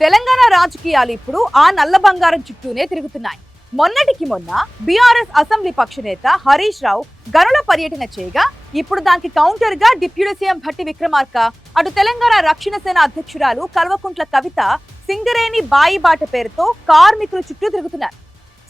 తెలంగాణ రాజకీయాలు ఇప్పుడు ఆ నల్ల బంగారం చుట్టూనే తిరుగుతున్నాయి. మొన్నటికి మొన్న బీఆర్ఎస్ అసెంబ్లీ పక్ష నేత హరీష్ రావు గనుల పర్యటన చేయగా ఇప్పుడు దానికి కౌంటర్ గా డిప్యూటీ సీఎం భట్టి విక్రమార్క, అటు తెలంగాణ రక్షణ సేన అధ్యక్షురాలు కల్వకుంట్ల కవిత సింగరేణి బాయిబాట పేరుతో కార్మికుల చుట్టూ తిరుగుతున్నారు.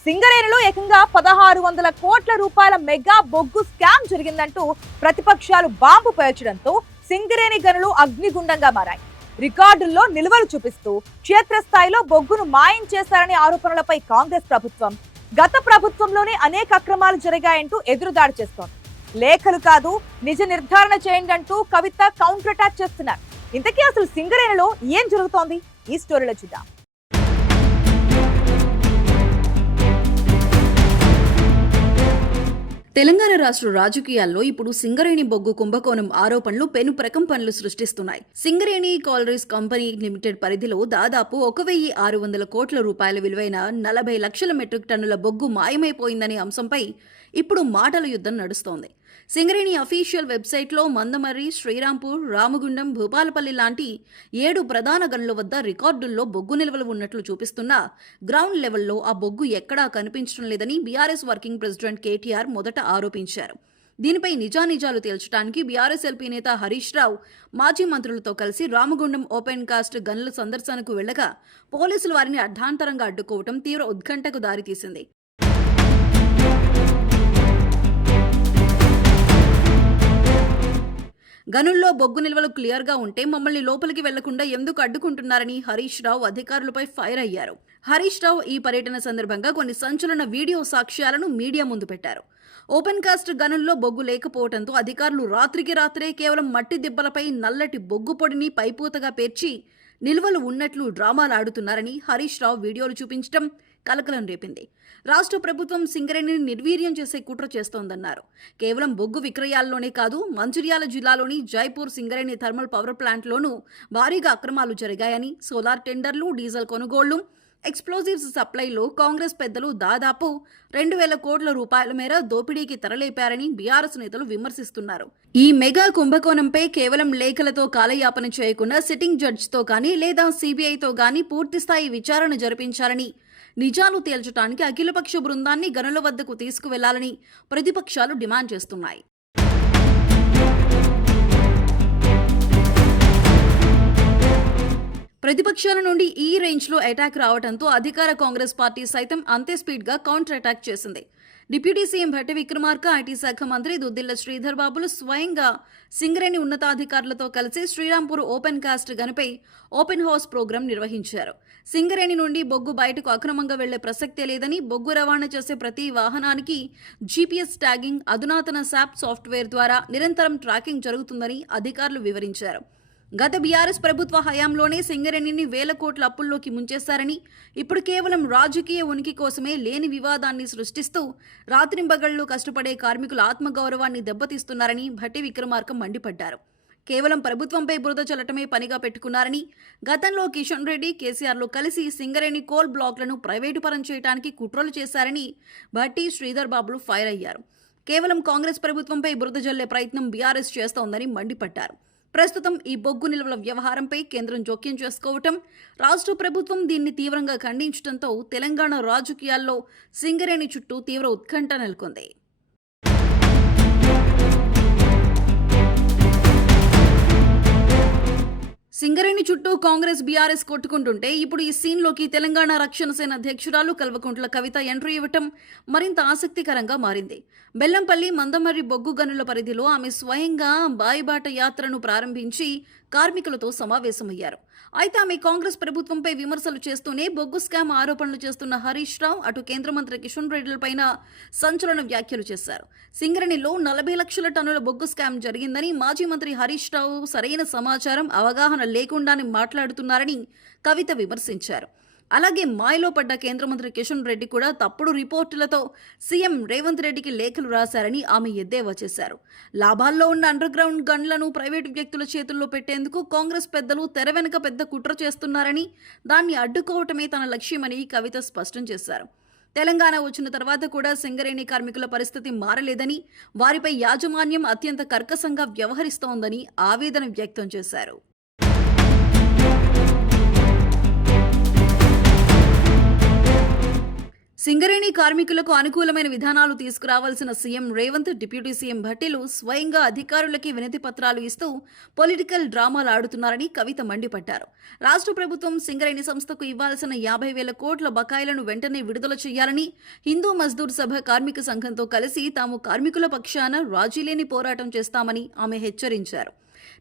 సింగరేణిలో ఏకంగా 1600 కోట్ల రూపాయల మెగా బొగ్గు స్కామ్ జరిగిందంటూ ప్రతిపక్షాలు బాంబు పేల్చడంతో సింగరేణి గనులు అగ్నిగుండంగా మారాయి. రికార్డుల్లో నిల్వలు చూపిస్తూ క్షేత్రస్థాయిలో బొగ్గును మాయం చేశారనే ఆరోపణలపై కాంగ్రెస్ ప్రభుత్వం గత ప్రభుత్వంలోనే అనేక అక్రమాలు జరిగాయంటూ ఎదురుదాడి చేస్తోంది. లేఖలు కాదు, నిజ నిర్ధారణ చేయండి అంటూ కవిత కౌంటర్ అటాక్ చేస్తున్నారు. ఇంతకీ అసలు సింగరేణిలో ఏం జరుగుతోంది? ఈ స్టోరీలో చూద్దాం. తెలంగాణ రాష్ట్ర రాజకీయాల్లో ఇప్పుడు సింగరేణి బొగ్గు కుంభకోణం ఆరోపణలు పెను ప్రకంపనలు సృష్టిస్తున్నాయి. సింగరేణి కాలరీస్ కంపెనీ లిమిటెడ్ పరిధిలో దాదాపు 1600 కోట్ల రూపాయల విలువైన 40 లక్షల మెట్రిక్ టన్నుల బొగ్గు మాయమైపోయిందనే అంశంపై ఇప్పుడు మాటల యుద్ధం నడుస్తోంది. సింగరేణి అఫీషియల్ వెబ్సైట్లో మందమర్రి, శ్రీరాంపూర్, రామగుండం, భూపాలపల్లి లాంటి 7 ప్రధాన గనుల వద్ద రికార్డుల్లో బొగ్గు నిల్వలు ఉన్నట్లు చూపిస్తున్నా గ్రౌండ్ లెవెల్లో ఆ బొగ్గు ఎక్కడా కనిపించడం లేదని బీఆర్ఎస్ వర్కింగ్ ప్రెసిడెంట్ కేటీఆర్ మొదట ఆరోపించారు. దీనిపై నిజానిజాలు తేల్చడానికి బీఆర్ఎస్ ఎల్పీ నేత హరీష్ రావు మాజీ మంత్రులతో కలిసి రామగుండం ఓపెన్ కాస్ట్ గనుల సందర్శనకు వెళ్లగా పోలీసులు వారిని అర్ధాంతరంగా అడ్డుకోవడం తీవ్ర ఉత్కంఠకు దారితీసింది. గనుల్లో బొగ్గు నిల్వలు క్లియర్గా ఉంటే మమ్మల్ని లోపలికి వెళ్లకుండా ఎందుకు అడ్డుకుంటున్నారని హరీష్ రావు అధికారులపై ఫైర్ అయ్యారు. హరీష్ రావు ఈ పర్యటన సందర్భంగా కొన్ని సంచలన వీడియో సాక్ష్యాలను మీడియా ముందు పెట్టారు. ఓపెన్ కాస్ట్ గనుల్లో బొగ్గు లేకపోవడంతో అధికారులు రాత్రికి రాత్రే కేవలం మట్టి దిబ్బలపై నల్లటి బొగ్గు పొడిని పైపూతగా పేర్చి నిల్వలు ఉన్నట్లు డ్రామాలాడుతున్నారని హరీష్ రావు వీడియోలు చూపించడం కలకలం రేపింది. రాష్ట్ర ప్రభుత్వం సింగరేణిని నిర్వీర్యం చేసే కుట్ర చేస్తోందన్నారు. కేవలం బొగ్గు విక్రయాల్లోనే కాదు, మంచిర్యాల జిల్లాలోని జైపూర్ సింగరేణి థర్మల్ పవర్ ప్లాంట్లోనూ భారీగా అక్రమాలు జరిగాయని, సోలార్ టెండర్లు, డీజిల్ కొనుగోళ్లు, ఎక్స్ప్లోజివ్స్ సప్లైలో కాంగ్రెస్ పెద్దలు దాదాపు 2000 కోట్ల రూపాయల మేర దోపిడీకి తెరలేపారని బీఆర్ఎస్ నేతలు విమర్శిస్తున్నారు. ఈ మెగా కుంభకోణంపై కేవలం లేఖలతో కాలయాపన చేయకుండా సిట్టింగ్ జడ్జితో కానీ లేదా సీబీఐతో కానీ పూర్తిస్థాయి విచారణ జరిపించాలని, నిజాలు తేల్చడానికి అఖిలపక్ష బృందాన్ని గనుల వద్దకు తీసుకువెళ్లాలని ప్రతిపక్షాలు డిమాండ్ చేస్తున్నాయి. ప్రతిపక్షాల నుండి ఈ రేంజ్లో అటాక్ రావడంతో అధికార కాంగ్రెస్ పార్టీ సైతం అంతే స్పీడ్గా కౌంటర్ అటాక్ చేసింది. Deputy CM Bhatti Vikramarka, IT శాఖ మంత్రి దుద్దిళ్ల శ్రీధర్ బాబులు స్వయంగా సింగరేణి ఉన్నతాధికారులతో కలిసి శ్రీరాంపూర్ ఓపెన్ కాస్ట్ గనిపై ఓపెన్ హౌస్ ప్రోగ్రాం నిర్వహించారు. సింగరేణి నుండి బొగ్గు బయటకు అక్రమంగా వెళ్లే ప్రసక్తే లేదని, బొగ్గు రవాణా చేసే ప్రతి వాహనానికి జీపీఎస్ ట్యాగింగ్, అధునాతన శాప్ సాఫ్ట్వేర్ ద్వారా నిరంతరం ట్రాకింగ్ జరుగుతుందని అధికారులు వివరించారు. గత బీఆర్ఎస్ ప్రభుత్వ హయాంలోనే సింగరేణిని 1000 కోట్ల అప్పుల్లోకి ముంచేశారని, ఇప్పుడు కేవలం రాజకీయ ఉనికి కోసమే లేని వివాదాన్ని సృష్టిస్తూ రాత్రింబగళ్లు కష్టపడే కార్మికుల ఆత్మగౌరవాన్ని దెబ్బతీస్తున్నారని భట్టి విక్రమార్క మండిపడ్డారు. కేవలం ప్రభుత్వంపై బురద చల్లటమే పనిగా పెట్టుకున్నారని, గతంలో కిషన్ రెడ్డి, కేసీఆర్లు కలిసి సింగరేణి కోల్ బ్లాక్లను ప్రైవేటు పరం చేయడానికి కుట్రలు చేశారని భట్టి, శ్రీధర్ బాబులు ఫైర్ అయ్యారు. కేవలం కాంగ్రెస్ ప్రభుత్వంపై బురద జల్లే ప్రయత్నం బీఆర్ఎస్ చేస్తోందని మండిపడ్డారు. ప్రస్తుతం ఈ బొగ్గు నిల్వల వ్యవహారంపై కేంద్రం జోక్యం చేసుకోవటం, రాష్ట్ర ప్రభుత్వం దీన్ని తీవ్రంగా ఖండించడంతో తెలంగాణ రాజకీయాల్లో సింగరేణి చుట్టూ తీవ్ర ఉత్కంఠ నెలకొంది. సింగరేణి చుట్టూ కాంగ్రెస్ బీఆర్ఎస్ కొట్టుకుంటుంటే ఇప్పుడు ఈ సీన్లోకి తెలంగాణ రక్షణ సేన అధ్యక్షురాలు కల్వకుంట్ల కవిత ఎంట్రీ ఇవ్వటం మరింత ఆసక్తికరంగా మారింది. బెల్లంపల్లి, మందమర్రి బొగ్గు గనుల పరిధిలో ఆమె స్వయంగా బాయిబాట యాత్రను ప్రారంభించి కార్మికులతో సమావేశమయ్యారు. అయితే ఆమె కాంగ్రెస్ ప్రభుత్వంపై విమర్శలు చేస్తూనే బొగ్గు స్కామ్ ఆరోపణలు చేస్తున్న హరీష్ రావు, అటు కేంద్ర మంత్రి కిషన్ రెడ్డిలపైన సంచలన వ్యాఖ్యలు చేశారు. సింగరేణిలో 40 లక్షల టన్నుల బొగ్గు స్కామ్ జరిగిందని, మాజీ మంత్రి హరీష్ రావు సరైన సమాచారం, అవగాహన లేకుండానే మాట్లాడుతున్నారని కవిత విమర్శించారు. అలాగే మాయలో పడ్డ కేంద్ర మంత్రి కిషన్ రెడ్డి కూడా తప్పుడు రిపోర్టులతో సీఎం రేవంత్ రెడ్డికి లేఖలు రాశారని ఆమె ఎద్దేవా చేశారు. లాభాల్లో ఉన్న అండర్ గ్రౌండ్ గన్లను ప్రైవేటు వ్యక్తుల చేతుల్లో పెట్టేందుకు కాంగ్రెస్ పెద్దలు తెర వెనుక పెద్ద కుట్ర చేస్తున్నారని, దాన్ని అడ్డుకోవటమే తన లక్ష్యమని కవిత స్పష్టం చేశారు. తెలంగాణ వచ్చిన తర్వాత కూడా సింగరేణి కార్మికుల పరిస్థితి మారలేదని, వారిపై యాజమాన్యం అత్యంత కర్కశంగా వ్యవహరిస్తోందని ఆవేదన వ్యక్తం చేశారు. సింగరేణి కార్మికులకు అనుకూలమైన విధానాలు తీసుకురావాల్సిన సీఎం రేవంత్, డిప్యూటీ సీఎం భట్టిలు స్వయంగా అధికారులకి వినతి పత్రాలు ఇస్తూ పొలిటికల్ డ్రామాలు ఆడుతున్నారని కవిత మండిపడ్డారు. రాష్ట్ర ప్రభుత్వం సింగరేణి సంస్థకు ఇవ్వాల్సిన 50,000 కోట్ల బకాయిలను వెంటనే విడుదల చేయాలని హిందూ మజ్దూర్ సభ కార్మిక సంఘంతో కలిసి తాము కార్మికుల పక్షాన రాజీలేని పోరాటం చేస్తామని ఆమె హెచ్చరించారు.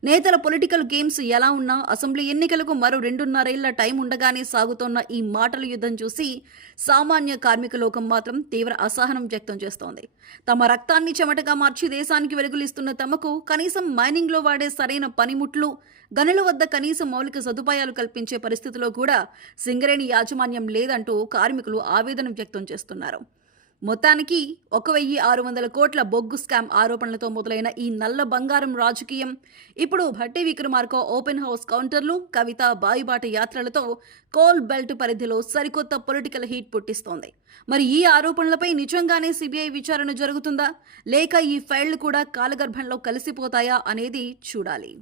నేతల పొలిటికల్ గేమ్స్ ఎలా ఉన్నా అసెంబ్లీ ఎన్నికలకు మరో 2.5 ఏళ్ల టైం ఉండగానే సాగుతోన్న ఈ మాటల యుద్ధం చూసి సామాన్య కార్మిక లోకం మాత్రం తీవ్ర అసహనం వ్యక్తం చేస్తోంది. తమ రక్తాన్ని చెమటగా మార్చి దేశానికి వెలుగులిస్తున్న తమకు కనీసం మైనింగ్లో వాడే సరైన పనిముట్లు, గనుల వద్ద కనీస మౌలిక సదుపాయాలు కల్పించే పరిస్థితిలో కూడా సింగరేణి యాజమాన్యం లేదంటూ కార్మికులు ఆవేదన వ్యక్తం చేస్తున్నారు. మొత్తానికి 1,600 కోట్ల బొగ్గు స్కామ్ ఆరోపణలతో మొదలైన ఈ నల్ల బంగారం రాజకీయం ఇప్పుడు భట్టి విక్రమార్క ఓపెన్ హౌస్ కౌంటర్లు, కవిత బాయిబాట యాత్రలతో కోల్ బెల్ట్ పరిధిలో సరికొత్త పొలిటికల్ హీట్ పుట్టిస్తోంది. మరి ఈ ఆరోపణలపై నిజంగానే సిబిఐ విచారణ జరుగుతుందా, లేక ఈ ఫైళ్లు కూడా కాలగర్భంలో కలిసిపోతాయా అనేది చూడాలి.